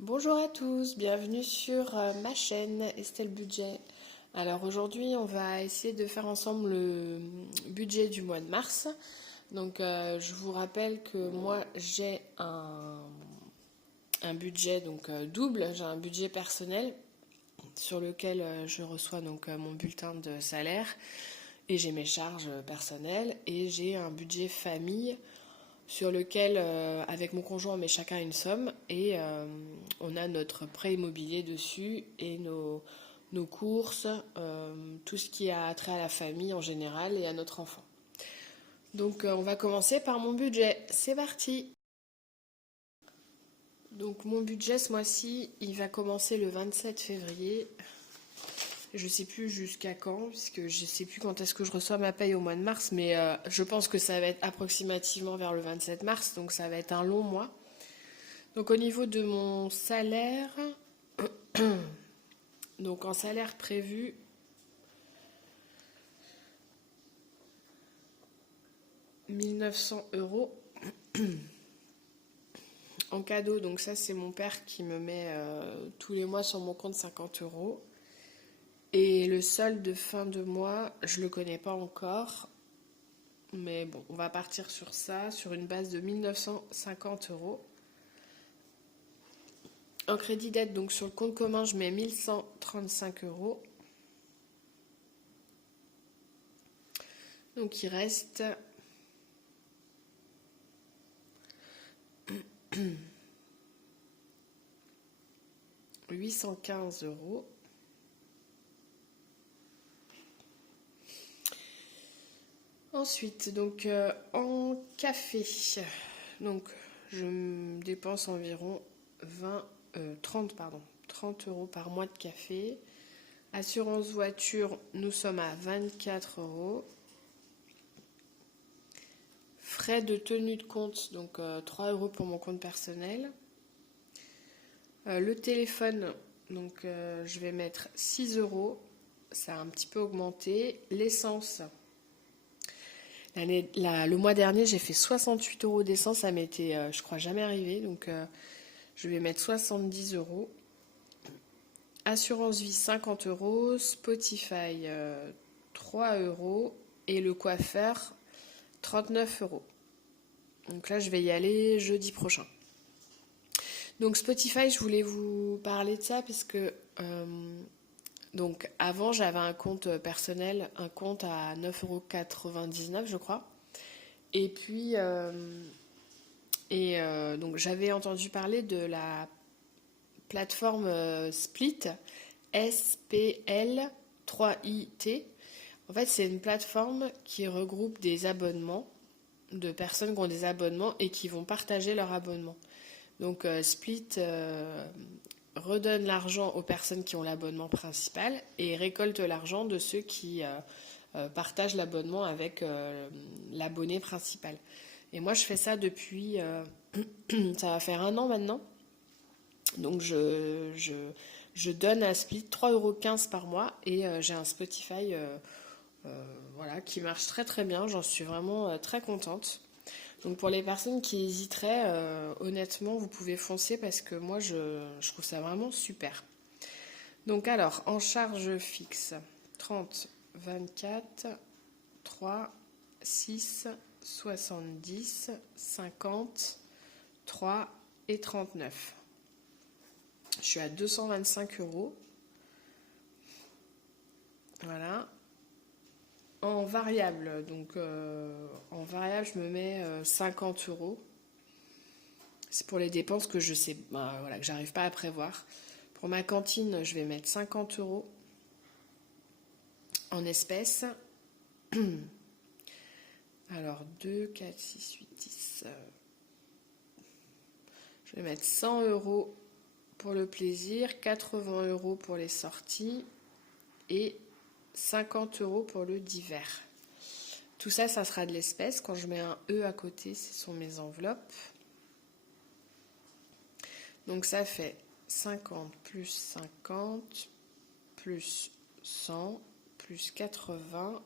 Bonjour à tous, bienvenue sur ma chaîne Estelle Budget. Alors aujourd'hui on va essayer de faire ensemble le budget du mois de mars. Donc je vous rappelle que moi j'ai un budget double, j'ai un budget personnel sur lequel je reçois mon bulletin de salaire et j'ai mes charges personnelles et j'ai un budget famille sur lequel, avec mon conjoint, on met chacun une somme et on a notre prêt immobilier dessus et nos courses, tout ce qui a trait à la famille en général et à notre enfant. Donc on va commencer par mon budget. C'est parti! Donc mon budget ce mois-ci, il va commencer le 27 février. Je sais plus jusqu'à quand, puisque je sais plus quand est-ce que je reçois ma paye au mois de mars, mais je pense que ça va être approximativement vers le 27 mars, donc ça va être un long mois. Donc au niveau de mon salaire, donc en salaire prévu, « 1900 € en cadeau. Donc ça c'est mon père qui me met tous les mois sur mon compte 50 €. Et le solde de fin de mois, je le connais pas encore. Mais bon, on va partir sur ça, sur une base de 1950 €. En crédit d'aide, donc sur le compte commun, je mets 1135 €. Donc il reste 815 €. Ensuite, donc en café, donc je me dépense environ 30 € par mois de café. Assurance voiture, nous sommes à 24 €. Frais de tenue de compte, donc 3 € pour mon compte personnel. Le téléphone, donc je vais mettre 6 €. Ça a un petit peu augmenté. L'essence, le mois dernier, j'ai fait 68 € d'essence. Ça m'était, je crois, jamais arrivé. Donc je vais mettre 70 €. Assurance vie 50 €, Spotify 3 € et le coiffeur 39 €. Donc là je vais y aller jeudi prochain. Donc Spotify, je voulais vous parler de ça parce que donc avant j'avais un compte personnel, un compte à 9,99 € je crois. Et puis donc j'avais entendu parler de la plateforme Split, SPL3IT. En fait, c'est une plateforme qui regroupe des abonnements de personnes qui ont des abonnements et qui vont partager leur abonnement. Donc Split redonne l'argent aux personnes qui ont l'abonnement principal et récolte l'argent de ceux qui partagent l'abonnement avec l'abonné principal. Et moi, je fais ça depuis, ça va faire 1 an maintenant. Donc je donne à Split 3,15 € par mois et j'ai un Spotify voilà, qui marche très très bien. J'en suis vraiment très contente. Donc pour les personnes qui hésiteraient, honnêtement, vous pouvez foncer parce que moi je trouve ça vraiment super. Donc alors, en charge fixe, 30, 24, 3, 6, 70, 50, 3 et 39. Je suis à 225 €. Voilà. En variable, donc en variable, je me mets 50 €. C'est pour les dépenses que je sais, voilà, que j'arrive pas à prévoir. Pour ma cantine, je vais mettre 50 € en espèces. Alors 2, 4, 6, 8, 10. Je vais mettre 100 € pour le plaisir, 80 € pour les sorties et 50 € pour le divers. Tout ça, ça sera de l'espèce. Quand je mets un E à côté, ce sont mes enveloppes. Donc ça fait 50 plus 50 plus 100 plus 80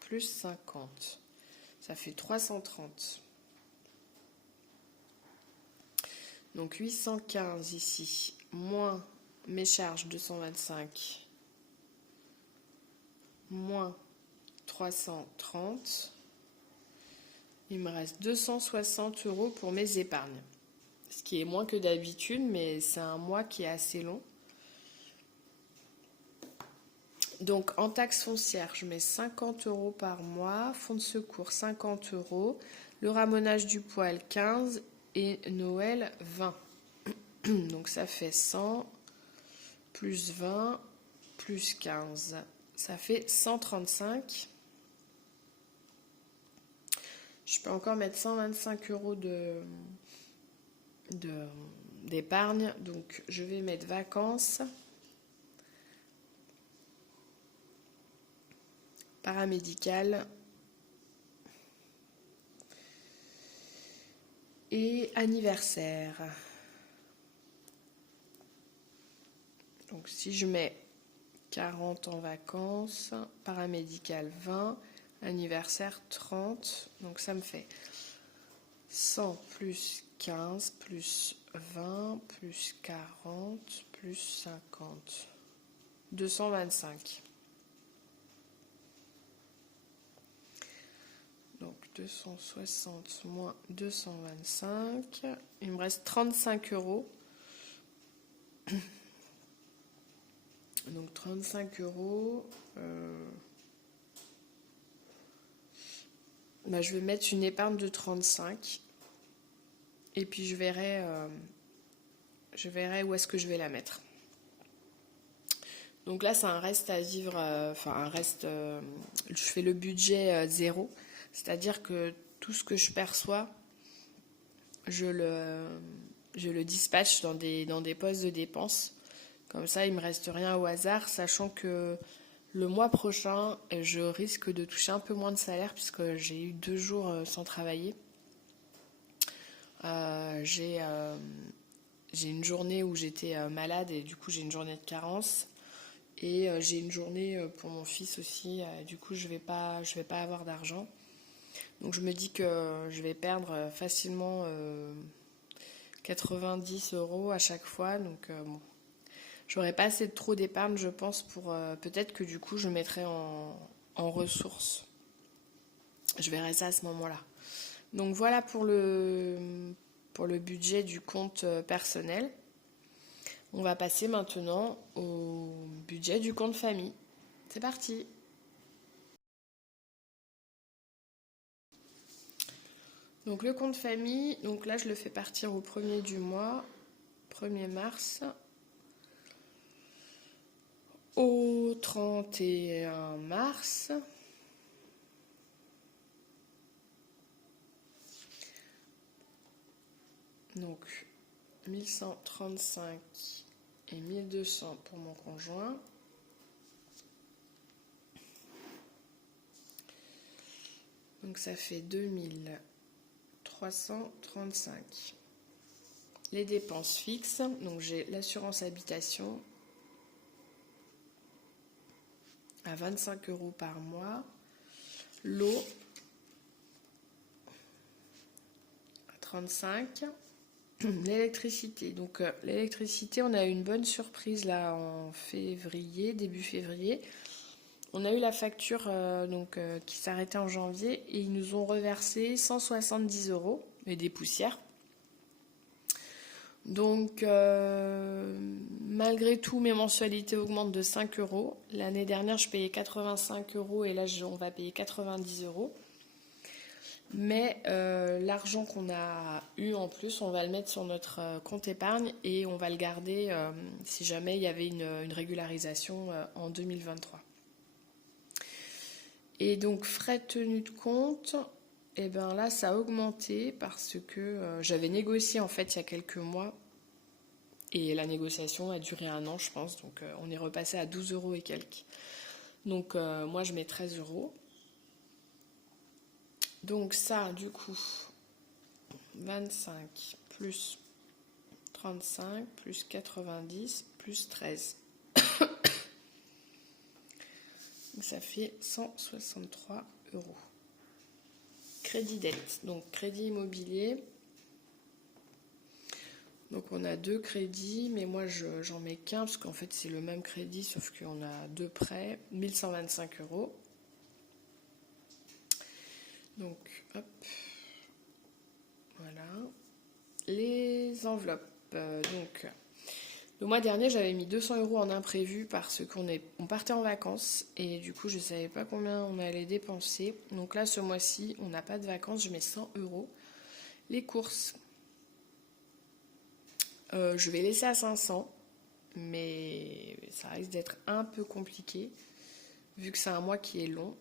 plus 50. Ça fait 330. Donc 815 ici, moins mes charges 225, moins 330. Il me reste 260 € pour mes épargnes. Ce qui est moins que d'habitude, mais c'est un mois qui est assez long. Donc en taxe foncière, je mets 50 € par mois, fonds de secours 50 €, le ramonage du poêle 15 et Noël 20. Donc ça fait 100 plus 20 plus 15. Ça fait 135. Je peux encore mettre 125 € d'épargne. Donc je vais mettre vacances, paramédical et anniversaire. Donc si je mets 40 en vacances, paramédical 20, anniversaire 30, donc ça me fait 100 plus 15 plus 20 plus 40 plus 50, 225. Donc 260 moins 225, il me reste 35 €. Donc 35 €. Je vais mettre une épargne de 35. Et puis je verrai où est-ce que je vais la mettre. Donc là, c'est un reste à vivre, je fais le budget zéro. C'est-à-dire que tout ce que je perçois, je le dispatche dans des postes de dépenses. Comme ça, il ne me reste rien au hasard, sachant que le mois prochain, je risque de toucher un peu moins de salaire puisque j'ai eu 2 jours sans travailler. J'ai une journée où j'étais malade et du coup j'ai une journée de carence. Et j'ai une journée pour mon fils aussi, du coup je vais pas avoir d'argent. Donc je me dis que je vais perdre facilement 90 € à chaque fois. Donc bon. J'aurais pas assez de trop d'épargne, je pense, pour peut-être que du coup je mettrai en ressources. Je verrai ça à ce moment-là. Donc voilà pour le budget du compte personnel. On va passer maintenant au budget du compte famille. C'est parti. Donc le compte famille, donc là je le fais partir au 1er du mois, 1er mars. Au 31 mars, donc 1135 et 1200 pour mon conjoint. Donc ça fait 2335. Les dépenses fixes, donc j'ai l'assurance habitation à 25 € par mois, l'eau à 35, l'électricité. Donc l'électricité, on a eu une bonne surprise là en février, début février. On a eu la facture qui s'arrêtait en janvier et ils nous ont reversé 170 € et des poussières. Donc, malgré tout, mes mensualités augmentent de 5 €. L'année dernière, je payais 85 € et là, on va payer 90 €. Mais l'argent qu'on a eu en plus, on va le mettre sur notre compte épargne et on va le garder si jamais il y avait une régularisation en 2023. Et donc, frais de tenue de compte, et bien là, ça a augmenté parce que j'avais négocié en fait il y a quelques mois. Et la négociation a duré 1 an, je pense. Donc, on est repassé à 12 € et quelques. Donc, moi, je mets 13 €. Donc, ça, du coup, 25 plus 35 plus 90 plus 13. Donc, ça fait 163 €. Crédit dette. Donc, crédit immobilier. Donc on a 2 crédits, mais moi j'en mets qu'un parce qu'en fait c'est le même crédit sauf qu'on a 2 prêts, 1125 euros. Donc hop, voilà. Les enveloppes. Donc le mois dernier j'avais mis 200 euros en imprévu parce on partait en vacances et du coup je savais pas combien on allait dépenser. Donc là ce mois-ci on n'a pas de vacances, je mets 100 euros. Les courses. Je vais laisser à 500, mais ça risque d'être un peu compliqué, vu que c'est un mois qui est long.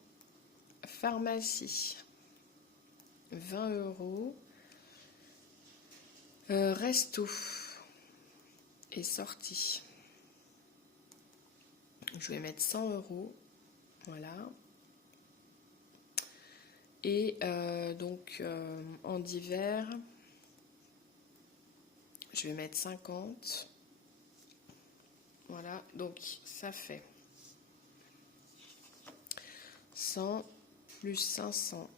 Pharmacie, 20 euros. Resto et sortie. Je vais mettre 100 euros, voilà. Et donc en divers, je vais mettre 50. Voilà, donc ça fait 100 plus 500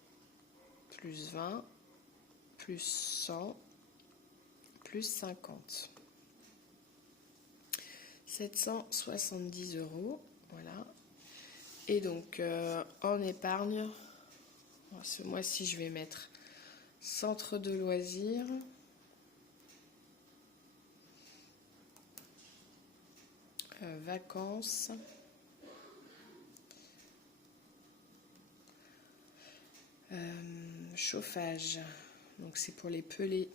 plus 20 plus 100 plus 50. 770 euros, voilà. Et donc en épargne, ce mois-ci je vais mettre centre de loisirs. Vacances, chauffage, donc c'est pour les pelés,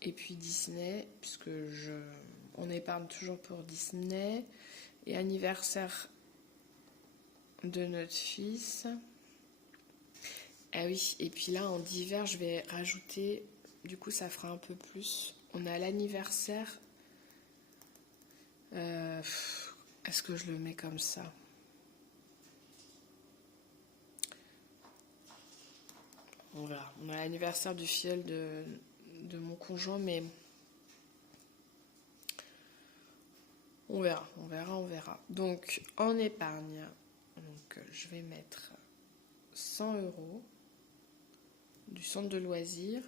et puis Disney, puisque on épargne toujours pour Disney, et anniversaire de notre fils. Ah oui, et puis là en divers je vais rajouter, du coup ça fera un peu plus, on a l'anniversaire. Est-ce que je le mets comme ça? On verra. On a l'anniversaire du filleul de mon conjoint, mais on verra, on verra, on verra. Donc en épargne, donc, je vais mettre 100 euros du centre de loisirs,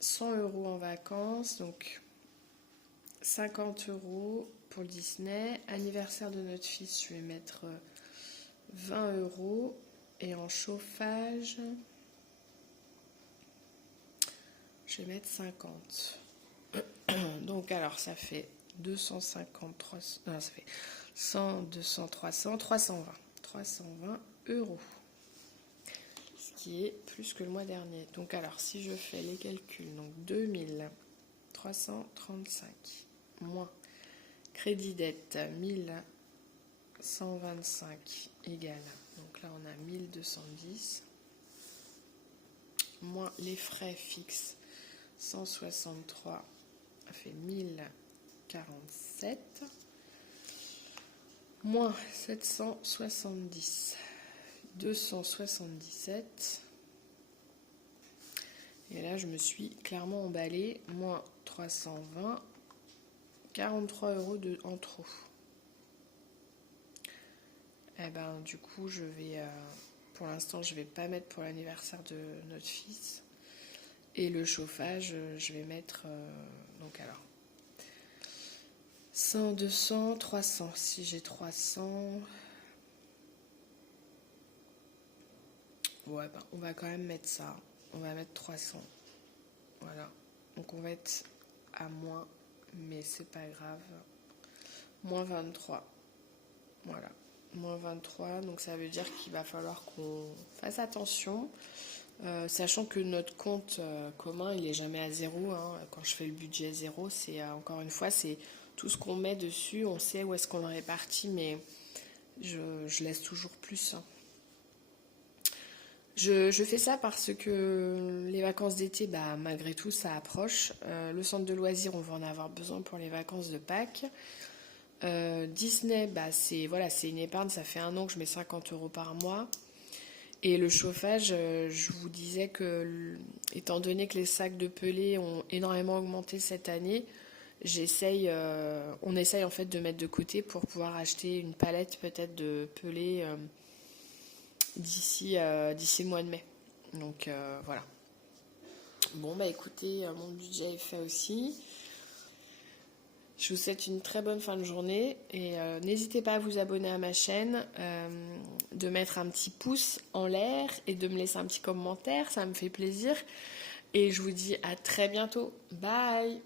100 euros en vacances, donc 50 euros pour le Disney. Anniversaire de notre fils, je vais mettre 20 euros. Et en chauffage, je vais mettre 50. Donc alors ça fait 250, 300, non, ça fait 100, 200, 300, 320. 320 euros. Ce qui est plus que le mois dernier. Donc alors si je fais les calculs, donc 2335 moins crédit dette 1125 égale, donc là on a 1210 moins les frais fixes 163, ça fait 1047 moins 770 277 et là je me suis clairement emballée, moins 320, 43 euros en trop. Eh ben du coup je vais pour l'instant je vais pas mettre pour l'anniversaire de notre fils, et le chauffage je vais mettre donc alors 100, 200, 300, si j'ai 300, ouais ben on va quand même mettre ça, on va mettre 300, voilà, donc on va être à moins, mais c'est pas grave, moins 23, voilà, moins 23, donc ça veut dire qu'il va falloir qu'on fasse attention, sachant que notre compte commun il est jamais à zéro, hein. Quand je fais le budget zéro, c'est encore une fois c'est tout ce qu'on met dessus, on sait où est-ce qu'on le répartit, mais je laisse toujours plus, hein. Je fais ça parce que les vacances d'été, bah, malgré tout, ça approche. Le centre de loisirs, on va en avoir besoin pour les vacances de Pâques. Disney, bah, c'est une épargne, ça fait 1 an que je mets 50 euros par mois. Et le chauffage, je vous disais que, étant donné que les sacs de pelés ont énormément augmenté cette année, on essaye en fait de mettre de côté pour pouvoir acheter une palette peut-être de pelés d'ici le mois de mai. Donc voilà. Bon, bah écoutez, mon budget est fait aussi. Je vous souhaite une très bonne fin de journée et n'hésitez pas à vous abonner à ma chaîne, de mettre un petit pouce en l'air et de me laisser un petit commentaire, ça me fait plaisir. Et je vous dis à très bientôt. Bye!